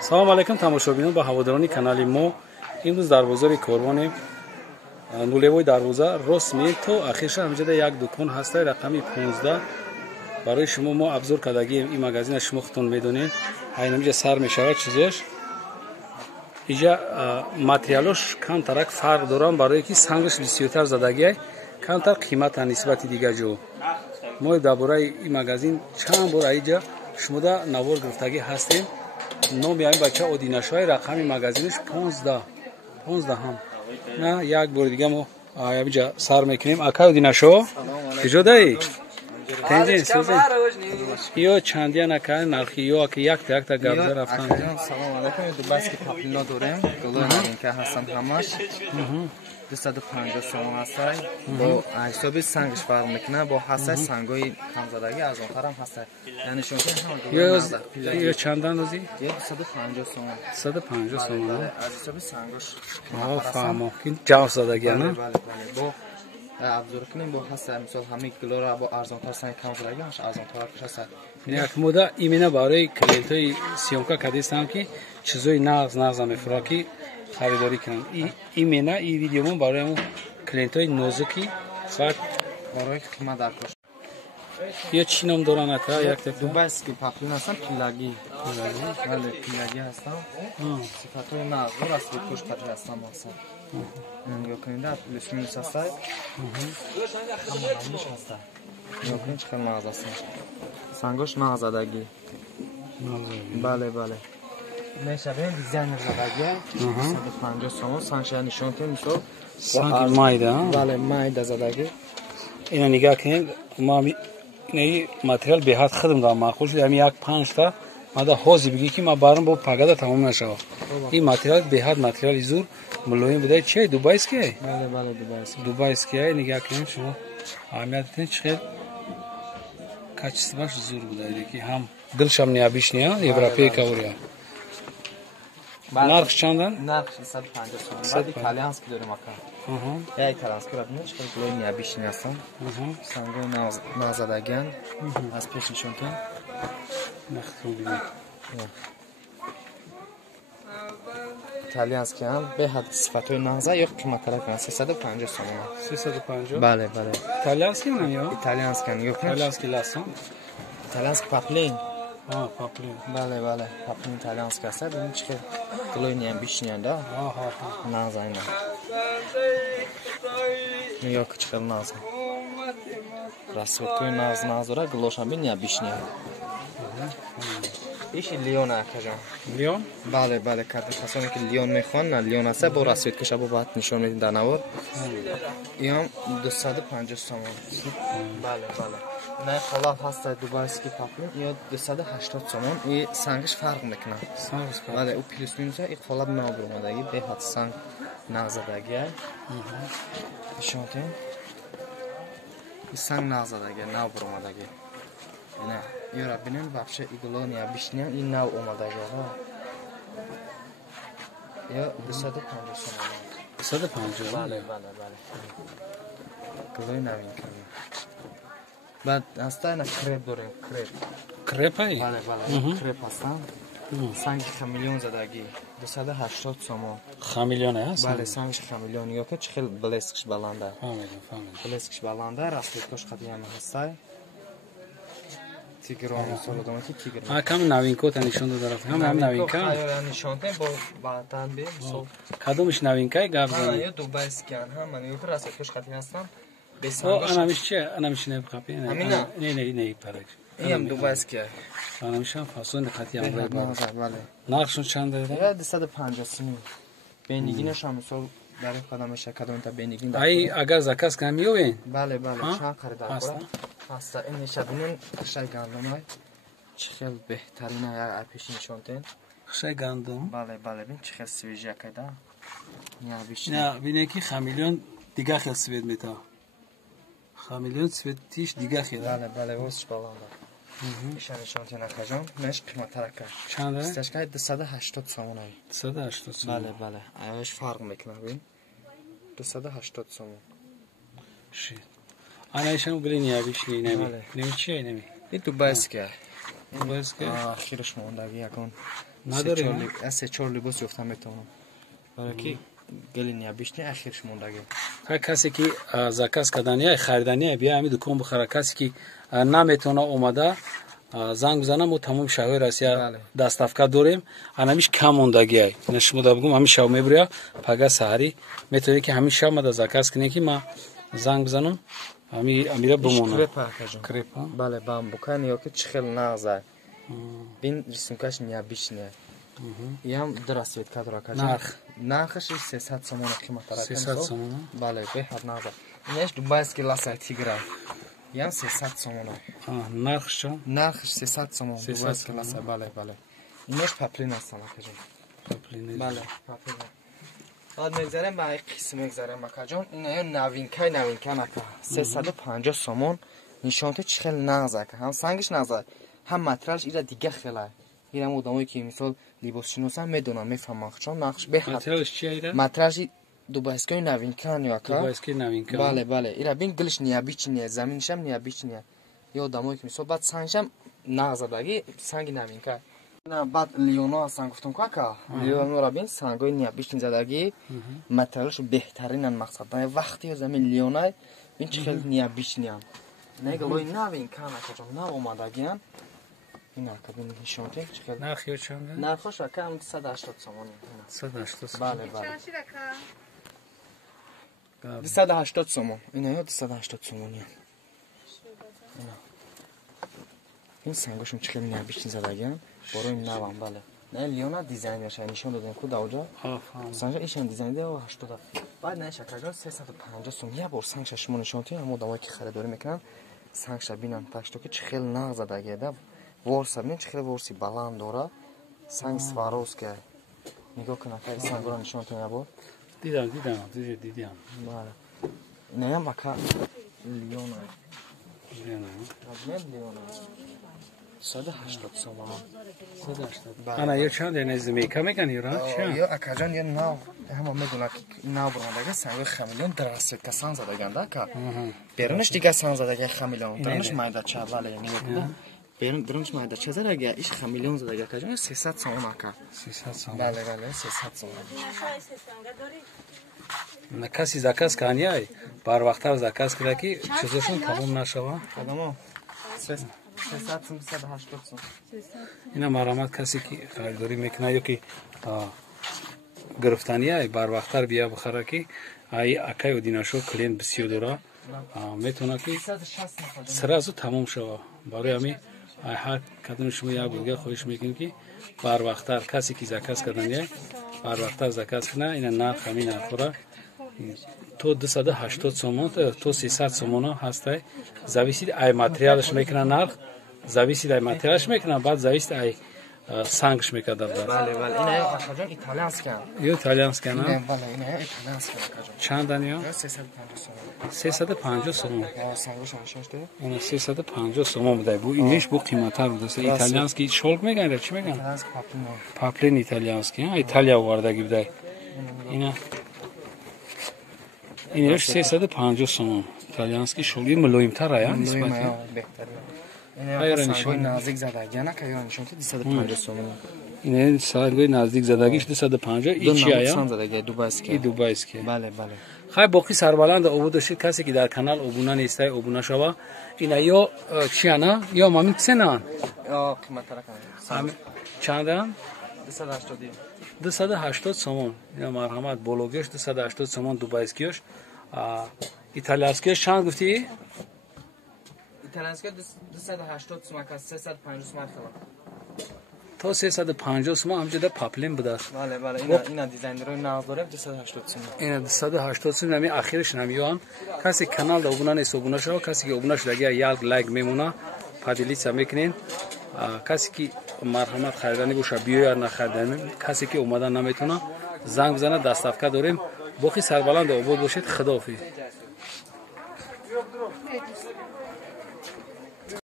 салом алайкум тамошобинон ба ҳаводорони канали мо. имрӯз дар бозори корвоне нулевой дарвоза рост меем то ахирша ҳамҷода як дукон ҳастай рақами 15 барои шумо мо абзор кардагием. ин магазина шумо худтон медонед ҳайнамиҷа сар мешавад чизош иҷа материалош камтарак фарқ дорам барое ки сангаш бисёртар задагиай камтар қимата нисбати дигар ҷо. мо дар бораи ин магазин чанд бор аиҷа шумода навор гирифтагӣ ҳастем. номи ҳамин бача одинашоҳай рақами магазинаш 15 ҳам на як бори дига мо ҳамиҷа сар мекунем. акай одинашо иҷодаи тенҷин сӯзен ё чандиян акай нархи ё аки якта якта габза рафтан. салом алайкум. дубайски паплино дорем гулоин ка ҳастан ҳамаш 250 сомон ҳастай. бо ҳисоби сангаш фарқ мекунад. бо ҳастай сангои камзадаги арзонтарам ҳастай. яъне шумо ё чандан рӯзи 250 сомон 250 сомон аз ҳисоби сангош фаҳмо ки ҷав задагиана. бо абзор кунем бо ҳастай мисол ҳамин килора бо арзонтар санги камзадаги ҳаш арзонтар ҳастай. як мода имена барои клиентои сиёмка кардистам ки чизои нағз мефурад ки харидорӣ кунанд. имена и видеомо барои клиентои нозуки фақат барои қимат дар кош. ё чӣ ном доранд ака? як дубайски паплин ҳастан пилаги. бале пилаги ҳастан. сифатҳои нағзор аст кош карда ҳастан ҳастан. нигоҳ кунед плюс минус ҳастай. ҳама ҳамиш ҳастай. нигоҳ кунед чӣ хел нағз ҳастан. сангош нағз задаги. бале мешавем дизайнер задагия 250 сомон сангша нишон кунем мисол санги майда. бале майда задаги. ина нигоҳ кунед ма ин материал беҳад хидм дорам маъқул шуд ҳами як 5 та мада ҳозир бигӣ ки ма барам бо пагада тамом нашавад. ин материал беҳад материали зур мулоим буда. чӣ дубайскиай? бале дубайски. дубайскиай нигоҳ кунед шумо аҳамият дидед чӣ хел качестваш зур буда ки ҳам дилшам необычния европеи кавория. нарх чандан? нарх 250 сомон. баъд итальянски дорем ака. я итальянски рабин чӣ хел гулои необычни ҳастан. сангои нағзадагиан аз пеш нишон кунем. итальянски ҳам беҳад сифатҳои нағза ё қиматтарак ҳаст 350 сомон. 350? бале итальянски ам ё? итальянски ам ё итальянски ласон? итальянски паплин. паплин. бале паплин итальянски ҳаст. бибин чӣ хел гулои необычниан да. нағза ина ё ки чӣ хел нағза расветкои нағз дора гулошам бин необычния. иши лион акаҷон. лион? бале карда касоне ки лион мехоҳанд на лион аста бо расветкаша бо баъд нишон медем дар навор. иам 250 сомон. бале на холат ҳаста дубайски паплин ё 280 сомон. и сангаш фарқ мекунад. бале у плюс минус и холат нав омадаги беҳад санг нағзадагия нишон кунем. санг нағзадагия нав омадаги ина ёра бинем вообще игло необычния и нав омадагия ё 250 сомон. 250? бале глои новинка. баъд ҳастай на креп дорем. крепай? бале креп ҳастан. санги хамелеон задаги 280 сомон. хамелеон аст? бале санги хамелеон ё ки чӣ хел блескш баланда. блескш баланда расветкош қадиям ҳастай. тигрон солодон ки тигр. кам новинкота нишон дода рафт. ҳам новинка. нишон кунем бо баъдан бе мисол кадомиш новинкаи гап зани? ё дубайскиан ҳама ё ки расветкош қадиям ҳастан. анамиш чи? анамиш не бхапи? амина не парак. иам дубайския. анамишам фасон қатиям бай. бале нархшон чанд дада? 250 сомон. бенигинашам мисол дар қадамаша кадомта бенигин. ай агар заказ кам ёвен? бале чанд харидор кора. ҳаста ин нишабинен хишай гандумай чӣ хел беҳтарина як пеши нишон тен. хишай гандум? бале бин чӣ хел свежа кайда необычно. на бине ки хамелеон дига хел свет мета. хамелеон светиш дига хел. бале восш баланда. иша нишон тен акаҷон меш қиматтарака. чанда? сташкай 280 сомон. 280 сомон. бале аяш фарқ мекунад бин 280 сомон. шит. Ana işin biri niye bir şey nemi. Nemi çiğ nemi. İyi Dubai'ske. دبایسکی آخرش موندگی یکان نداریم سه چهار لباس یافتم میتونم برای کی گلی نیابیش نه آخرش موندگی هر کسی که زکاس کردنیه خریدنیه بیا همین دکان بخره کسی که نمیتونه اومده زنگ بزنه ما تمام شهر روسیه دستافکا داریم همیشه کم موندگی ای نشما دادم همین شب میبریا پگاه سحری میتونی که همین شب ما زکاس کنی که ما زنگ بزنم امیره بمونه کریپ بله بامبوکان یا که چخل نازه بین رسمکش نیابیش نه ям دراسیت کادر کاجا نرخش 300 сомон قیمت داره 300 сомон بله به حد نظر اینش دبایسکی لاسای تیگرا ям 300 сомон نرخش نرخش 300 сомон دبایسکی لاسای بله بله اینش پاپلین است کاجا پاپلین بله پاپلین بعد میگذاریم با این قسم میگذاریم کاجا اینا نوینکای نکا 350 сомон نشانت چخل نازه هم سنگش نازه هم ماتریالش ایرا دیگه خیلی ایرا مودامایی که مثال لیباس شناسان میدونن میفهمن چون نقش به ماتریالش چیه ایرا ماتریالش دوبایسکی نوینکان یا کا دوبایسکی نوینکان بله بله ایرا بین گلش نیابیچ نیه زمینش هم نیابیچ نیه یا آدمایی که مثال بعد سنگشم نازدگی سنگ نوینکان نه بعد لیونا سنگ گفتم کا لیونا را بین سنگای نیابیچ زدگی ماتریالش بهترینن مقصد وقتی زمین لیونا بین چه خیلی نیابیچ نیان نه گلوی نوینکان کجا نه اومدگیان اینا کابین نشونته چقدر نرخ چنده نرخش رقم 180 سومون 180 بله بله 280 سومون اینا 280 سومونی این سنگشون چقدر نیابیشین زدگیان برای نوام بله نه لیونا دیزاینش نشون دادن کو داوجا سنگ ایشون دیزاین ده 80 بعد نه شکرجان 350 سوم یه بر سنگ ششمون نشونته اما دمایی که خریداری میکنن سنگ شبینن پشتو که چخیل نغ زدگی ده ورس ببین چخیل ورسی بلند داره سنگ سواروسکه نگاه کن خیلی سنگ رو نشونته نبود دیدم بله نه هم بکا لیونا لیونا 180 سومون 180 انا یه چند نزد میکا میگن یا اکاجان یه ناو همه میدونه ناو برندگی سنگ خمیلیون درست که سان زدگن ده که بیرونش دیگه سان زدگی خمیلیون درونش مایده چه ولی نگاه بیرون درونش مایده چه زدگی ایش خمیلیون زدگی اکاجان 300 سومون اکا 300 سومون بله 300 سومون نه کسی زکاس کنیه بر وقتر زکاس کرده که چیزشون تمام نشوه خدامو 380 سوم اینا مرامت کسی که خریداری میکنه یا که گرفتنیه بر وقتر بیا بخره که ای اکای و دیناشو کلین بسیار داره میتونه که سرازو تمام شوه برای همین هر کدوم شما یک بلگه خودش میکنه که بر وقتر کسی که زکاس کردنیه بر وقتر زکاس کنه اینا نرخ همین نخوره تو 280 سومون تو 300 سومون هسته зависит ай материалش میکنه نرخ зависит ай материалش میکنه بعد зависит ай سنگش میکنه بله بله اینا اکاجان ایتالیانسکه ایتالیانسکه نه بله اینا ایتالیانسکه اکاجان چند دنیا 350 سومون سنگش نشسته اون 350 سومون بوده بو اینش بو قیمت‌تر بوده ایتالیانسکی شولک میگن چی میگن پاپلین ایتالیانسکی ایتالیا واردگی بوده اینا اینش 350 سومون ایتالیانسکی شولگی ملایم‌تر آیا نسبت اینا سنگای نزدیک زدگی نه که نشونته 250 سومون این سنگای نزدیک زدگیش 250 این چی آیا دو زدگی دوبایسکی بله بله خیلی باقی سربلند عبود داشتید کسی که در کانال عبونه نیسته عبونه شوا اینا یا چی انا یا مامین سنان قیمت رقم چندن 280 280 سومون اینا مرحمت بلوگش 280 سومون دوبایسکیش ایتالیانسکیش چند گفتی ایتالیانسکی 280 سومون که 350 سومون تو 350 سومون همجوری پاپلین بود است بله بله اینا دیزاین رو ناز داره 280 سومون اینا 280 سومون نمی اخیرش نمیان کسی کانال عبونه نیست عبونه شو کسی که عبونه شده یک لایک میمونه پادلیت میکنین کسی که مرحمت خریدنی باشه بیو یا نخریدنی کسی که اومدن نمیتونه زنگ بزنه دستافکا داریم باقی سربلند عبود باشید خداحافظ